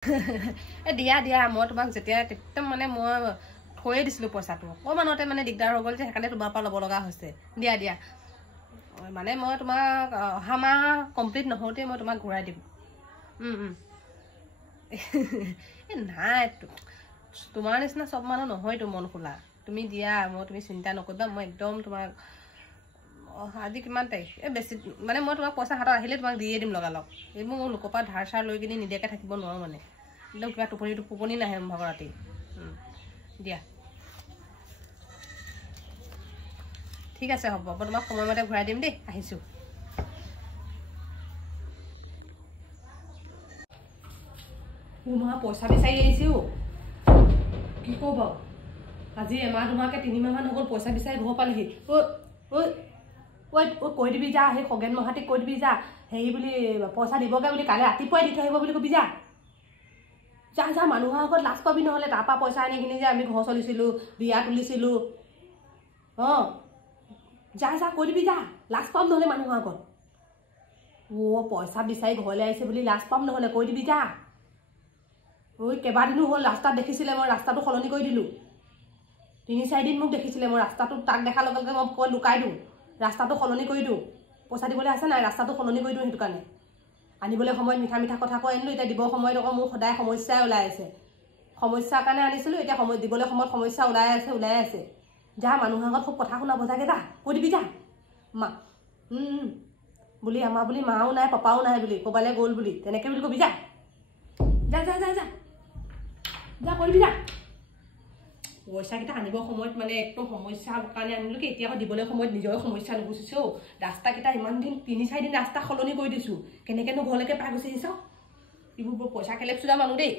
এ দিয়া দিয়া মই তোমাক যেতিয়া একদম মানে মই থৈয়ে দিছিলোঁ পইচাটো অকণমানতে মানে দিগদাৰ হৈ গ'ল যে সেইকাৰণে তোমাৰ পৰা ল'ব লগা হৈছে দিয়া দিয়া মানে মই তোমাক অহা মাহ কমপ্লিট নহওঁতেই মই তোমাক ঘূৰাই দিম এই নাই তোমাৰ নিচিনা চব মানুহ নহয়তো মন খোলা তুমি দিয়া তুমি চিন্তা নকৰিবা মই একদম তোমাক আজি কিমান তাৰিখ এই বেছি মানে মই তোমাক পইচা হাতত আহিলে তোমাক দিয়ে দিম লগালগ এইবোৰ মোৰ লোকৰ পৰা ধাৰ চাৰ লৈ কিনি নিদিয়াকৈ থাকিব নোৱাৰোঁ মানে একদম কিবা টোপনি নাহে ভাগৰ ৰাতি দিয়া ঠিক আছে হ'ব মই তোমাক সময়মতে ঘূৰাই দিম দেই আহিছোঁ মই পইচা বিচাৰি আহিছোঁ কি কওঁ বাৰু আজি এমাহ দুমাহকৈ 3 মাহমান হৈ গ'ল পইচা বিচাৰি ঘৰ পালেহি ঐ কৈ দিবি যা সেই খগেন মহাতিক কৈ দিবি যা হেৰি বুলি পইচা দিবগৈ বুলি কাইলৈ ৰাতিপুৱাই দি থৈ আহিব বুলি কবি যা যা যা মানুহৰ আগত লাজ পাবি নহ'লে তাৰপৰা পইচা আনি কিনি যে আমি ঘৰ চলিছিলোঁ বিয়া তুলিছিলোঁ অঁ যা যা কৈ দিবি যা লাজ পাম নহ'লে মানুহৰ আগত পইচা বিচাৰি ঘৰলৈ আহিছে বুলি লাজ পাম নহ'লে কৈ দিবি যা ঐ কেইবাদিনো হ'ল ৰাস্তাত দেখিছিলে মই ৰাস্তাটো সলনি কৰি দিলোঁ 3-4 দিন মোক দেখিছিলে মই ৰাস্তাটো তাক দেখাৰ লগে লগে মই কৈ লুকাই দিওঁ ৰাস্তাটো সলনি কৰি দিওঁ পইচা দিবলৈ আছে নাই ৰাস্তাটো সলনি কৰি দিওঁ সেইটো কাৰণে আনিবলৈ সময়ত মিঠা মিঠা কথা কৈ আনিলোঁ এতিয়া দিবৰ সময়ত আকৌ মোৰ সদায় সমস্যাই ওলাই আছে সমস্যাৰ কাৰণে আনিছিলোঁ এতিয়া দিবলৈ সময়ত সমস্যা ওলাই আছে যা মানুহৰ আগত খুব কথা শুনা বজাকে যা কৈ দিবি যা মা বুলি আমাৰ বুলি মাও নাই পাপাও নাই বুলি ক'বালৈ গ'ল বুলি তেনেকৈ বুলি কবি যা যা যা যা যা যা কৈ দিবি যা পইচাকেইটা আনিবৰ সময়ত মানে একদম সমস্যাৰ কাৰণে আনিলোঁ কি এতিয়া আকৌ দিবলৈ সময়ত নিজৰে সমস্যা নুগুচিছে ৰাস্তাকেইটা ইমান দিন 3-4 দিন ৰাস্তা সলনি কৰি দিছোঁ কেনেকৈনো ঘৰলৈকে পাই গুচি আহিছ এইবোৰ পইচা খেলেপচোৱা মানুহ দেই